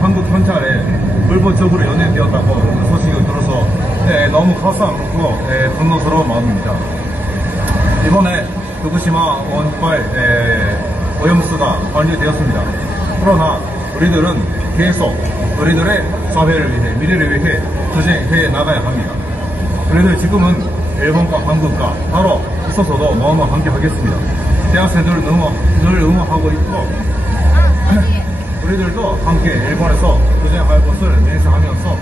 한국 경찰에 불법적으로 연행되었다고 소식을 들어서 너무 가슴아프고 분노스러운 마음입니다. 이번에 후쿠시마 원발 오염수가 방류되었습니다. 그러나 우리들은 계속 우리들의 사회를 위해, 미래를 위해 투쟁해 나가야 합니다. 우리들 지금은 일본과 한국과 바로 있어서도 너무 함께하겠습니다. 대학생들 늘 응원하고 있고 우리들도 함께 일본에서 투쟁할 것을 맹세하면서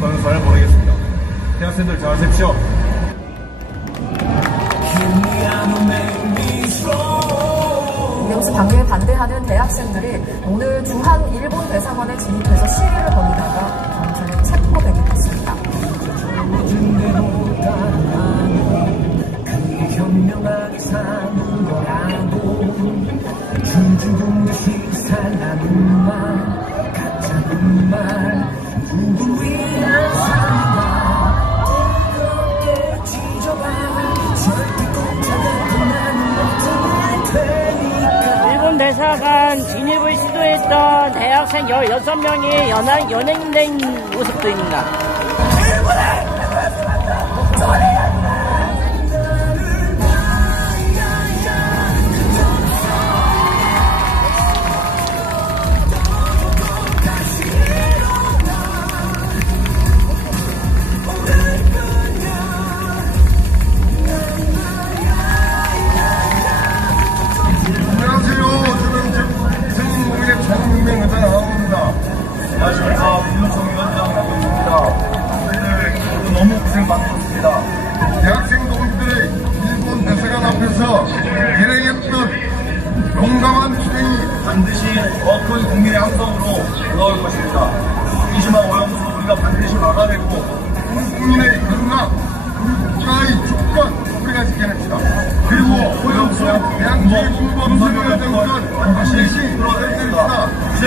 건설을 보내겠습니다. 대학생들 잘 하십시오. 오염수 방류에 반대하는 대학생들이 오늘 주한 일본 대사관에 진입해서 시위를 벌이다가 경찰에 체포되게 됐습니다. 현명하게 사는 거라고 춤추는 듯이 살라는 말 가짜는 말 누구 위한 삶이다 뜨겁게 지져봐 절대 꼼짝을 나는 어떻게 되니까. 일본 대사관 진입을 시도했던 대학생 16명이 연행된 모습들입니다. 안녕하십니까. 민노총위원장 저희들 너무 고생받으셨습니다. 대학생 동지들의 일본 대사관 앞에서 일행했던 용감한 투쟁이 반드시 큰 국민의 함성으로 올라올 것입니다. 후쿠시마 오염수 우리가 반드시 막아내고 국민의 건강, 우리 국가의 주권 우리가 지켜냅시다. 그리고 오염수 대한민국의 군법을 정권 반드시 이끌어냅시다. 이제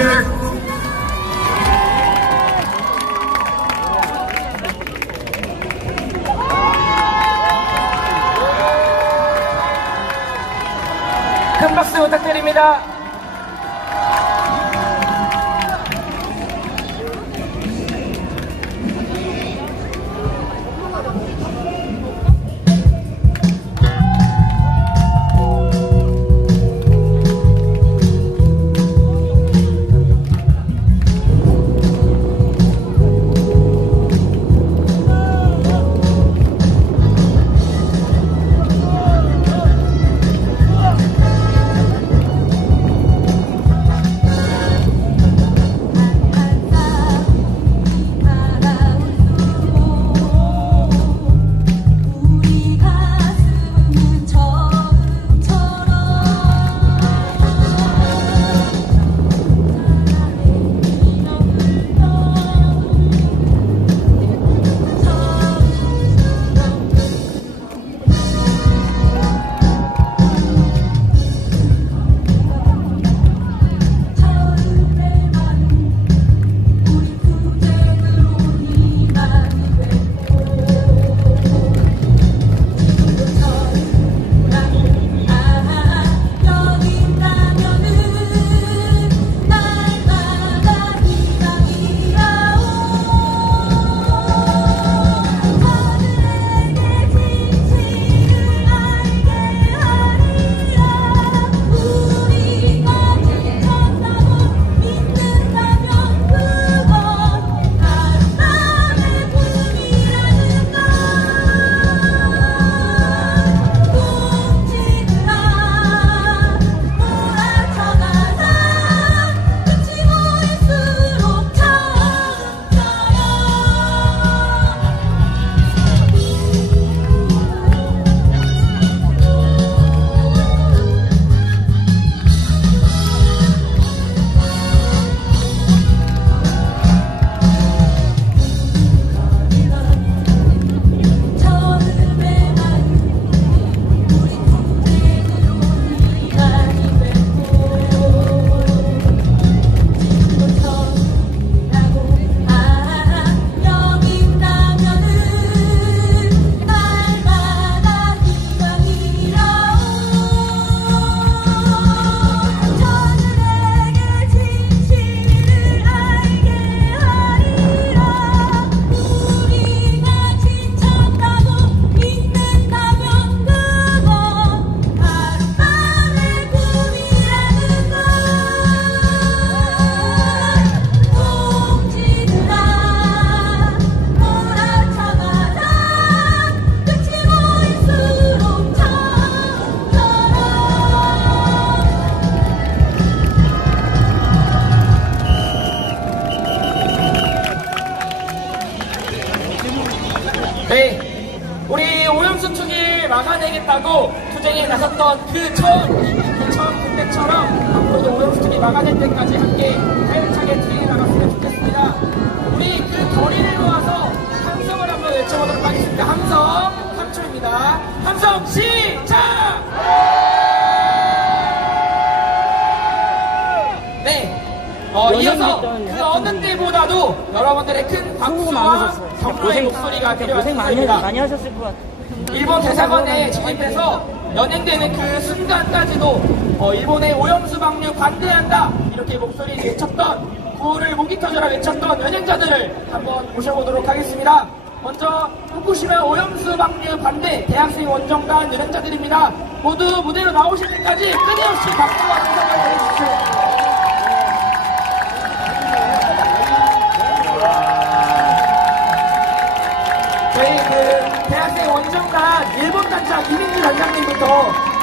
큰 박수 부탁드립니다. 반대한다고 투쟁에 나섰던 그 처음 그때처럼 앞으로도 오염수들이 막아낼 때까지 함께 가열차게 투쟁해 나갔으면 좋겠습니다. 우리 그 거리를 모아서 함성을 한번 외쳐보도록 하겠습니다. 함성 3초입니다. 함성 시작! 네. 이어서 그 어느 때보다도 여러분들의 큰 박수와 격려의 목소리가 필요합니다. 많이 하셨을 것 같아요. 일본 대사관에 진입해서 연행되는 그 순간까지도 일본의 오염수 방류 반대한다 이렇게 목소리 외쳤던, 구호를 목이 터져라 외쳤던 연행자들을 한번 모셔보도록 하겠습니다. 먼저 후쿠시마 오염수 방류 반대 대학생 원정단 연행자들입니다. 모두 무대로 나오실 때까지 끊임없이 박수와 함성을 보내주십시오. 저희 그 대학생 원정단 일본 단장 이민규 단장님부터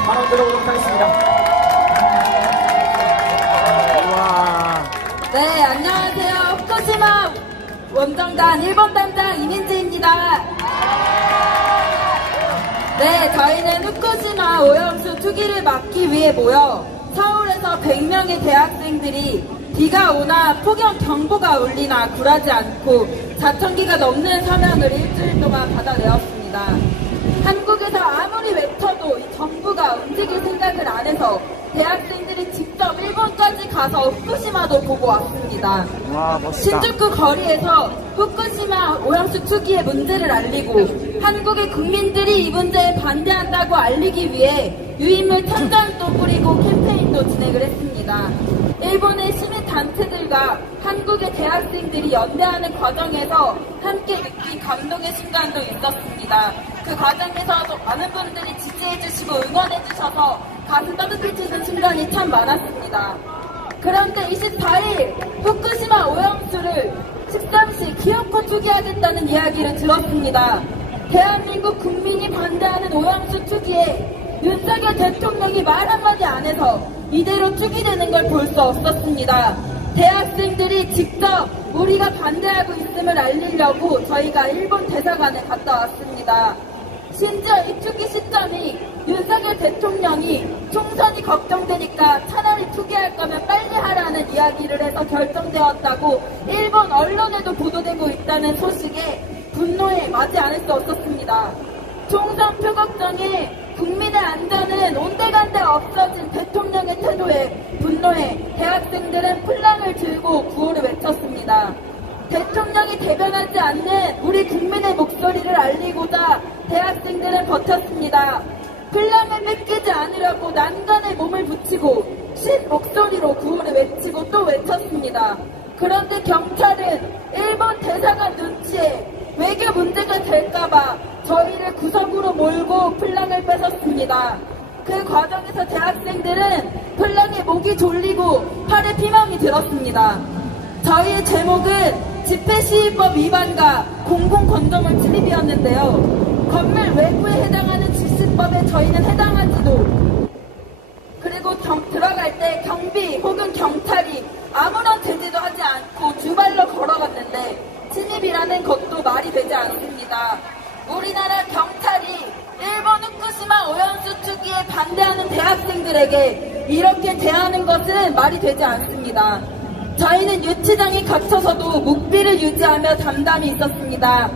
발언 들어보도록 하겠습니다. 네, 안녕하세요. 후쿠시마 원정단 일본 단장 이민지입니다. 네, 저희는 후쿠시마 오염수 투기를 막기 위해 모여 서울에서 100명의 대학생들이 비가 오나 폭염 경보가 울리나 굴하지 않고 4,000개가 넘는 서명을 일주일 동안 받아내었습니다. 한국에서 아무리 외쳐도 이 정부가 움직일 생각을 안 해서 대학생들이 직접 일본까지 가서 후쿠시마도 보고 왔습니다. 와, 멋있다. 신주쿠 거리에서 후쿠시마 오염수 투기의 문제를 알리고 한국의 국민들이 이 문제에 반대한다고 알리기 위해 유인물 천장도 뿌리고 캠페인도 진행을 했습니다. 일본의 시민단체들과 한국의 대학생들이 연대하는 과정에서 함께 느낀 감동의 순간도 있었습니다. 그 과정에서도 많은 분들이 지지해주시고 응원해주셔서 가슴 따뜻해지는 순간이 참 많았습니다. 그런데 24일 후쿠시마 오염수를 13시 기어코 투기하겠다는 이야기를 들었습니다. 대한민국 국민이 반대하는 오염수 투기에 윤석열 대통령이 말 한마디 안 해서 이대로 투기되는 걸 볼 수 없었습니다. 대학생들이 직접 우리가 반대하고 있음을 알리려고 저희가 일본 대사관에 갔다 왔습니다. 심지어 이 투기 시점이 윤석열 대통령이 총선이 걱정되니까 차라리 투기할 거면 빨리 하라는 이야기를 해서 결정되었다고 일본 언론에도 보도되고 있다는 소식에 분노에 맞지 않을 수 없었습니다. 총선 표 걱정에 국민의 안전은 온데간데 없어진 대통령의 태도에 분노해 대학생들은 플랑을 들고 구호를 외쳤습니다. 대통령이 대변하지 않는 우리 국민의 목소리를 알리고자 대학생들은 버텼습니다. 플랑을 뺏기지 않으려고 난간에 몸을 붙이고 신 목소리로 구호를 외치고 또 외쳤습니다. 그런데 경찰은 일본 대사관 눈치에 외교 문제가 될까봐 저희를 구석으로 몰고 플랑을 뺏었습니다. 그 과정에서 대학생들은 플랑에 목이 졸리고 팔에 피멍이 들었습니다. 저희의 제목은 집회시위법 위반과 공공건조물 침입이었는데요. 건물 외부에 해당하는 질시법에 저희는 해당하지도, 그리고 들어갈 때 경비 혹은 경찰이 아무런 제지도 하지 않고 두 발로 걸어갔는데 침입이라는 것도 말이 되지 않습니다. 우리나라 경찰이 일본 후쿠시마 오염수 투기에 반대하는 대학생들에게 이렇게 대하는 것은 말이 되지 않습니다. 저희는 유치장에 갇혀서도 묵비를 유지하며 담담히 있었습니다.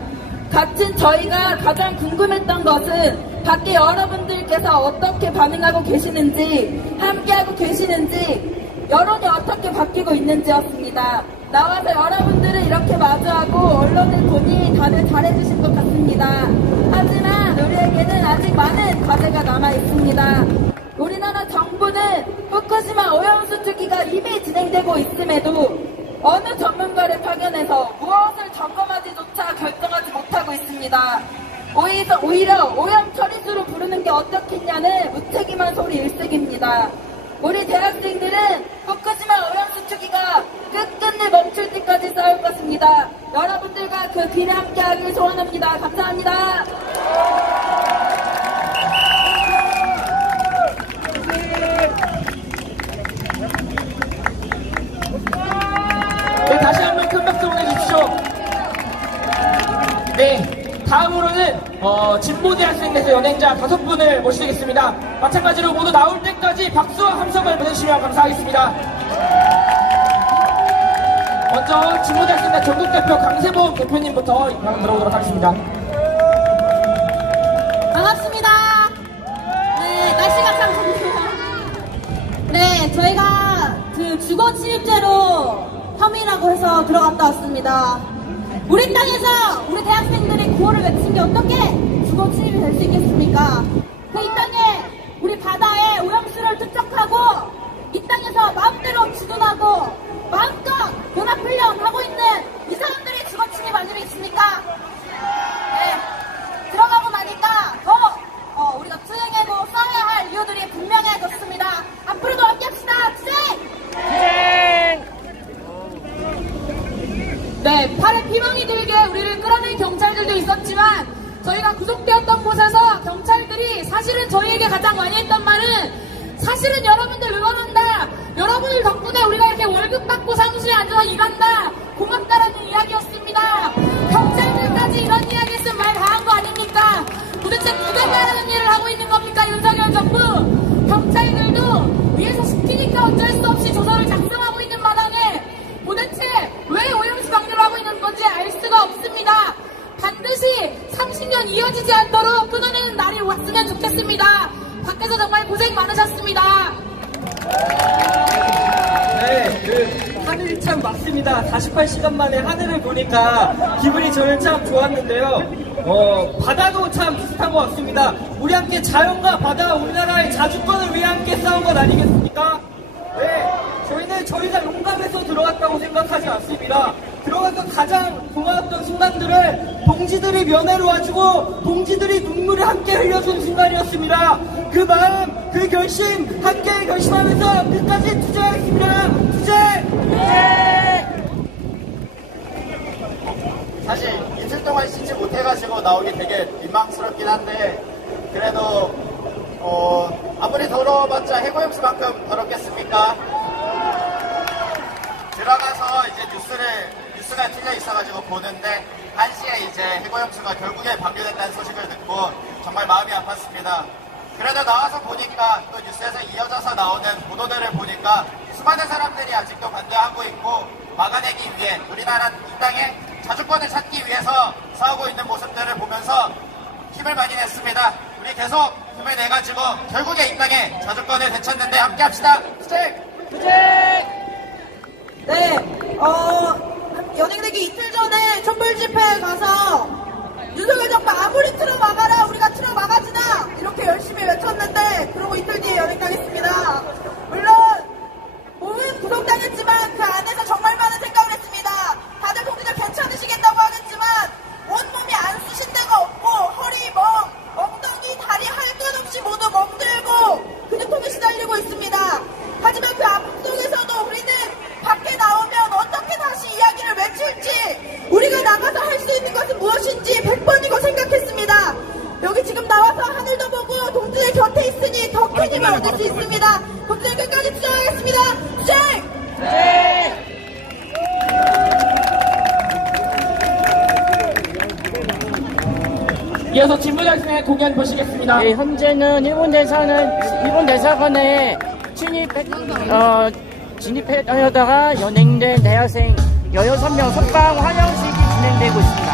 갇힌 저희가 가장 궁금했던 것은 밖에 여러분들께서 어떻게 반응하고 계시는지, 함께하고 계시는지, 여론이 어떻게 바뀌고 있는지였습니다. 나와서 여러분들을 이렇게 마주하고 언론을 보니 다들 잘해주신 것 같습니다. 하지만 우리에게는 아직 많은 과제가 남아있습니다. 우리나라 정부는 후쿠시마 오염수 투기가 이미 진행되고 있음에도 어느 전문가를 파견해서 무엇을 점검하지조차 결정하지 못하고 있습니다. 오히려 오염 처리수로 부르는 게 어떻겠냐는 무책임한 소리 일색입니다. 우리 대학생들은 후쿠시마 오염수 투기가 끝끝내 멈출 때까지 싸울 것입니다. 여러분들과 그 길에 함께하길 소원합니다. 감사합니다. 네, 다시 한번 큰 박수 보내주십시오. 네, 다음으로는 진보대학생에서 연행자 5분을 모시겠습니다. 마찬가지로 모두 나올 때까지 박수와 함성을 보내주시면 감사하겠습니다. 먼저 진보대학생단 전국대표 강세범 대표님부터 방금 들어오도록 하겠습니다. 반갑습니다. 네, 날씨가 참 좋네요. 네, 저희가 그 주거 침입죄로 혐의라고 해서 들어갔다 왔습니다. 우리 땅에서 우리 대학생들이 구호를 외친 게 어떻게 주거 침입이 될 수 있겠습니까? 그 이 땅에 우리 바다에 오염수를 투척하고 이 땅에서 마음대로 주둔하고 마음껏 연합훈련하고 있는 이 사람들이 주거 침입 아니겠습니까? 네, 들어가고 나니까 더 우리가 투쟁해도 싸워야 할 이유들이 분명해졌습니다. 앞으로도 함께합시다. 투쟁! 네, 팔에 피멍이 들게 우리를 끌어낸 경찰들도 있었지만 저희가 구속되었던 곳에서 경찰들이 사실은 저희에게 가장 많이 했던 말은 사실은 여러분들 응원한다. 여러분들 덕분에 우리가 이렇게 월급 받고 사무실에 앉아서 일한다. 고맙다라는 이야기였습니다. 경찰들까지 이런 이야기 했으면 말 다 한 거 아닙니까? 도대체 누가 말하는 일을 하고 있는 겁니까? 윤석열 정부. 경찰들도 위에서 시키니까 어쩔 수 없이 조서를 작성하고 있는 마당에 도대체 왜 오염수 방류를 하고 있는 건지 알 수가 없습니다. 반드시 30년 이어지지 않도록 끊어내는 날이 왔으면 좋겠습니다. 밖에서 정말 고생 많으셨습니다. 네, 하늘이 참 맑습니다. 48시간 만에 하늘을 보니까 기분이 저는 참 좋았는데요. 바다도 참 비슷한 것 같습니다. 우리 함께 자연과 바다, 우리나라의 자주권을 위해 함께 싸운 것 아니겠습니까? 네, 저희는 저희가 용감해서 들어갔다고 생각하지 않습니다. 들어가서 가장 고마웠던 순간들을 동지들이 면회로 와주고 동지들이 눈물을 함께 흘려준 순간이었습니다. 그 마음, 그 결심 함께 결심하면서 끝까지 투쟁하겠습니다. 투쟁! 사실 이틀 동안 쉬지 못해가지고 나오기 되게 민망스럽긴 한데 그래도 아무리 더러워봤자 해고염수만큼 더럽겠습니까? 들어가서 이제 뉴스가 틀려 있어가지고 보는데 1시에 이제 해고염수가 결국에 방류됐다는 소식을 듣고 정말 마음이 아팠습니다. 그래도 나와서 보니까 또 뉴스에서 이어져서 나오는 보도들을 보니까 수많은 사람들이 아직도 반대하고 있고 막아내기 위해 우리나라 이 땅에 자주권을 찾기 위해서 싸우고 있는 모습들을 보면서 힘을 많이 냈습니다. 우리 계속 힘을 내가지고 결국에 이 땅에 자주권을 되찾는데 함께합시다. 투쟁! 투쟁! 네, 연행되기 이틀 전에 촛불 집회에 가서 윤석열 정부 아무리 틀어 막아라 우리가 틀어 막아주자 이렇게 열심히 외쳤는데 그러고 이틀 뒤에 연행당했습니다. 물론 몸은 구속당했지만 그 안에서 정말 많은 생각을 했습니다. 다들 동지들 괜찮으시겠다고 하겠지만 온몸이 안 쑤신 데가 없고 허리 엉덩이 다리 할 것 없이 모두 멍들고 근육통에 시달리고 있습니다. 하지만 그 아픔 속에서도 우리는 밖에 나오면 어떻게 다시 이야기를 외칠지 우리가 나가서 할 수 있는 것은 무엇인지 100번이고 생각했습니다. 여기 지금 나와서 하늘도 보고 동지들 곁에 있으니 더 큰 힘을 얻을 수 있습니다. 동지들 끝까지 투쟁하겠습니다. 투쟁! 이어서 진보대학생의 공연 보시겠습니다. 네, 현재는 일본 대사관에 진입하려다가 연행된 대학생 16명 석방 환영식이 진행되고 있습니다.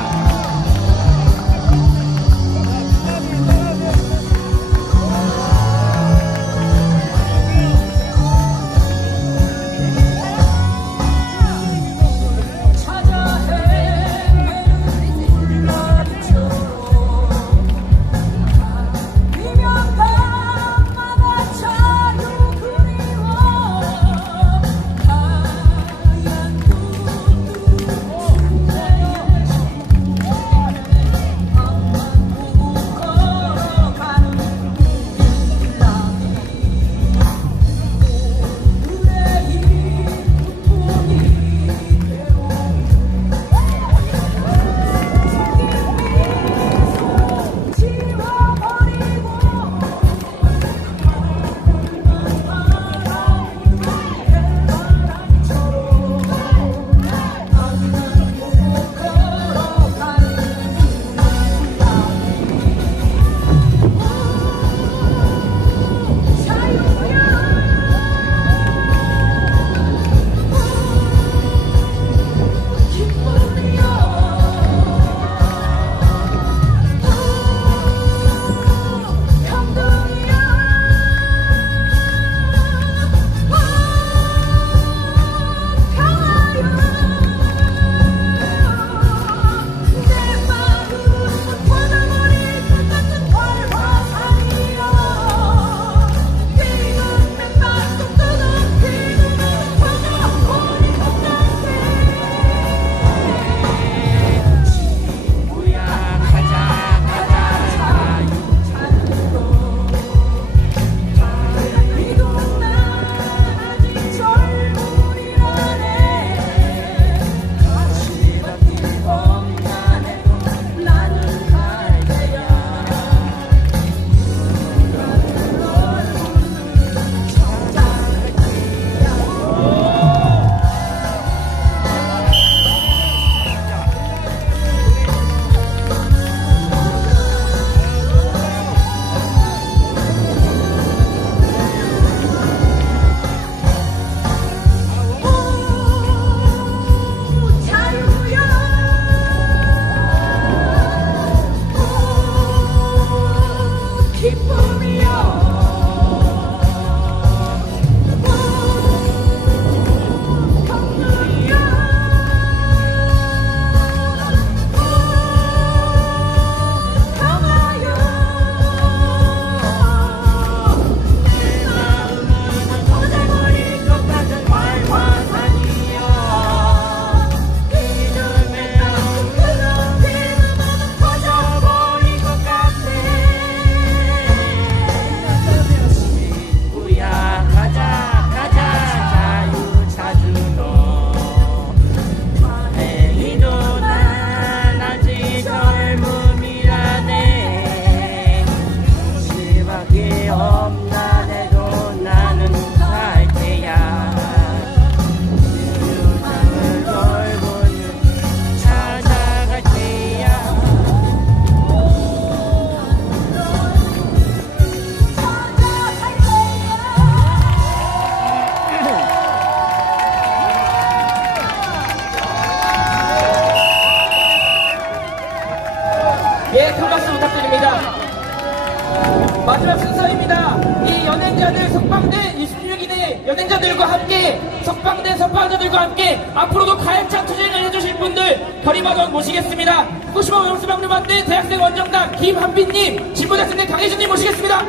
마지막 순서입니다. 이 연행자들 석방된 26인의 연행자들과 함께 석방된 석방자들과 함께 앞으로도 가해차 투쟁을 해주실 분들 거리마다 모시겠습니다. 후쿠시마 오염수 방류 반대 대학생 원정당 김한빈님, 진보대학생대 강혜준님 모시겠습니다.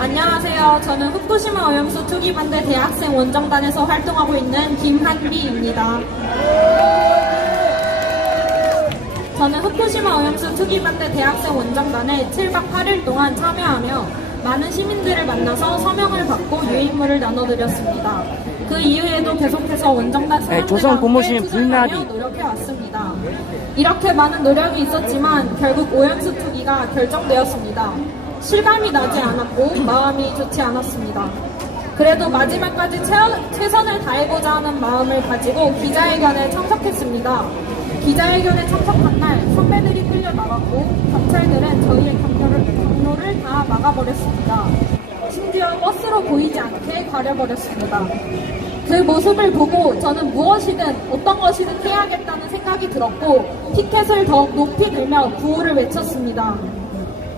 안녕하세요. 저는 후쿠시마 오염수 투기 반대 대학생 원정단에서 활동하고 있는 김한비입니다. 저는 후쿠시마 오염수 투기 반대 대학생 원정단에 7박 8일 동안 참여하며 많은 시민들을 만나서 서명을 받고 유인물을 나눠드렸습니다. 그 이후에도 계속해서 원정단 사람들과 함께 투쟁하며 노력해왔습니다. 이렇게 많은 노력이 있었지만 결국 오염수 투기가 결정되었습니다. 실감이 나지 않았고 마음이 좋지 않았습니다. 그래도 마지막까지 최선을 다해보자 하는 마음을 가지고 기자회견에 참석했습니다. 기자회견에 참석한 날 선배들이 끌려 나갔고 경찰들은 저희의 경로를 다 막아버렸습니다. 심지어 버스로 보이지 않게 가려버렸습니다. 그 모습을 보고 저는 무엇이든 어떤 것이든 해야겠다는 생각이 들었고 피켓을 더욱 높이 들며 구호를 외쳤습니다.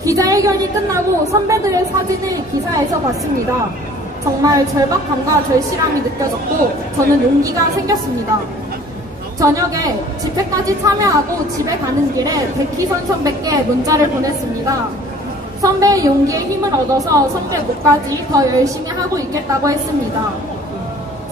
기자회견이 끝나고 선배들의 사진을 기사에서 봤습니다. 정말 절박함과 절실함이 느껴졌고 저는 용기가 생겼습니다. 저녁에 집회까지 참여하고 집에 가는 길에 백희선 선배께 문자를 보냈습니다. 선배의 용기에 힘을 얻어서 선배 목까지 더 열심히 하고 있겠다고 했습니다.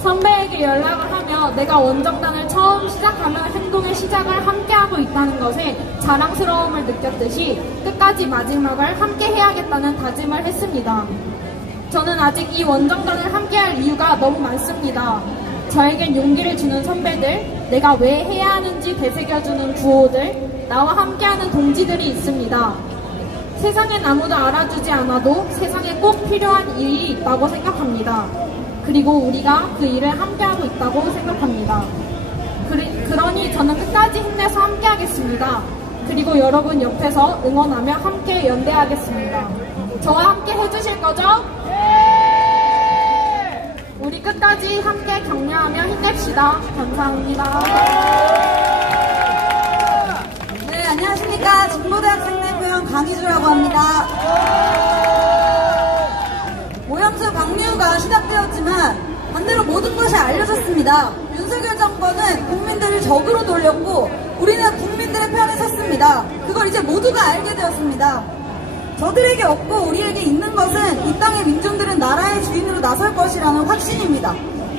선배에게 연락을 하며 내가 원정단을 처음 시작하며 행동의 시작을 함께하고 있다는 것에 자랑스러움을 느꼈듯이 끝까지 마지막을 함께 해야겠다는 다짐을 했습니다. 저는 아직 이 원정단을 함께할 이유가 너무 많습니다. 저에겐 용기를 주는 선배들, 내가 왜 해야 하는지 되새겨주는 구호들, 나와 함께하는 동지들이 있습니다. 세상엔 아무도 알아주지 않아도 세상에 꼭 필요한 일이 있다고 생각합니다. 그리고 우리가 그 일을 함께하고 있다고 생각합니다. 그러니 저는 끝까지 힘내서 함께하겠습니다. 그리고 여러분 옆에서 응원하며 함께 연대하겠습니다. 저와 함께 해주실 거죠? 네! 우리 끝까지 함께 격려하며 힘냅시다. 감사합니다. 네, 안녕하십니까. 진보대학생대표연 강희주라고 합니다. 오염수 방류가 시작되었지만 반대로 모든 것이 알려졌습니다. 윤석열 정권은 국민들을 적으로 돌렸고 우리는 국민들의 편에 섰습니다. 그걸 이제 모두가 알게 되었습니다. 저들에게 없고 우리에게 있는 것은 이 땅의 민중들은 나라의 주인으로 나설 것이라는 확신입니다.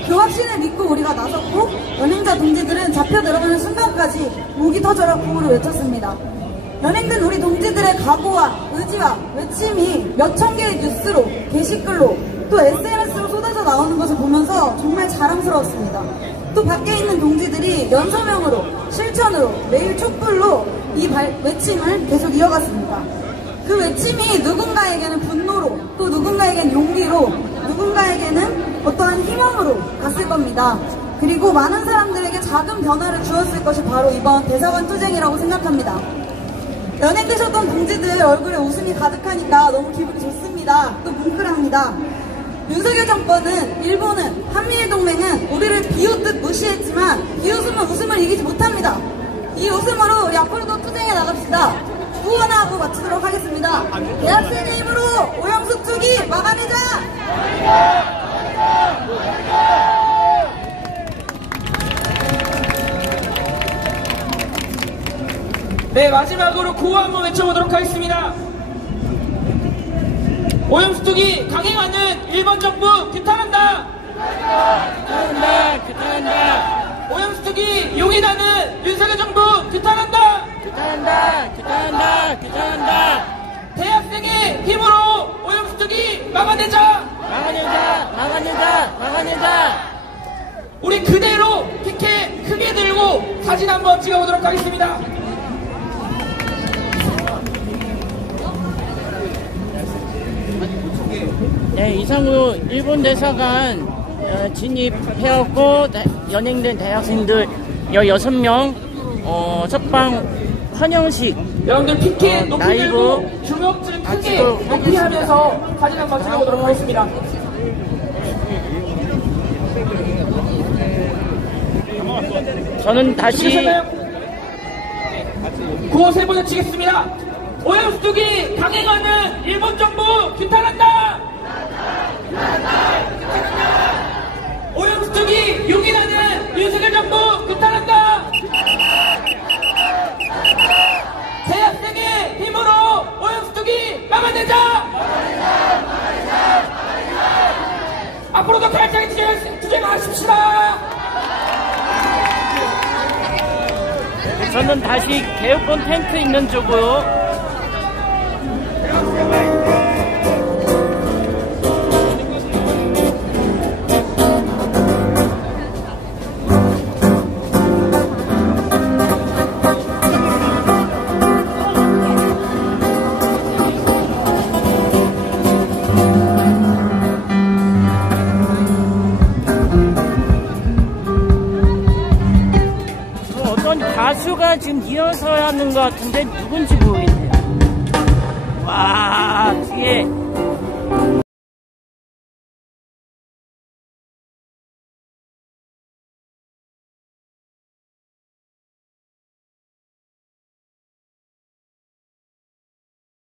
그 확신을 믿고 우리가 나섰고 연행자 동지들은 잡혀 들어가는 순간까지 목이 터져라 구호를 외쳤습니다. 연행된 우리 동지들의 각오와 의지와 외침이 몇천 개의 뉴스로, 게시글로, 또 SNS로 쏟아져 나오는 것을 보면서 정말 자랑스러웠습니다. 또 밖에 있는 동지들이 연서명으로, 실천으로, 매일 촛불로 이 외침을 계속 이어갔습니다. 그 외침이 누군가에게는 분노로, 또 누군가에게는 용기로, 누군가에게는 어떠한 희망으로 갔을 겁니다. 그리고 많은 사람들에게 작은 변화를 주었을 것이 바로 이번 대사관 투쟁이라고 생각합니다. 연행되셨던 동지들 얼굴에 웃음이 가득하니까 너무 기분이 좋습니다. 또 뭉클합니다. 윤석열 정권은, 일본은, 한미일 동맹은 우리를 비웃듯 무시했지만 비웃으면 웃음을 이기지 못합니다. 이 웃음으로 우리 앞으로도 투쟁해 나갑시다. 후원하고 마치도록 하겠습니다. 대학생의 힘으로 오염수 투기 막아내자! 네, 마지막으로 구호 한번 외쳐보도록 하겠습니다. 오염수 투기 강행하는 일본 정부 규탄한다! 규탄한다! 규탄한다! 오염수 투기 용인하는 윤석열 정부 규탄한다! 규탄한다! 규탄한다! 규탄한다! 대학생의 힘으로 오염수 투기 막아내자! 막아내자! 막아내자! 막아내자! 우리 그대로 피켓 크게 들고 사진 한번 찍어보도록 하겠습니다. 네, 이상으로 일본 대사관 진입해왔고 연행된 대학생들 16명 석방 환영식 여러분들 피켓 높이 들고 주먹질 크게 높이 하면서 사진 한번 찍어보도록 하겠습니다. 저는 다시 구호 세 번을 치겠습니다. 오염수 투기 강행하는 일본 정부 규탄한다. 오염수 투기 용인하는 윤석열 정부 규탄한다. 대학생의 힘으로 오염수 투기 막아내자. 앞으로도 가열차게 투쟁하십시다. 저는 다시 개혁본 텐트 있는 쪽으로 가수가 지금 이어서야 하는 것 같은데 누군지 모르겠네요. 와, 뒤에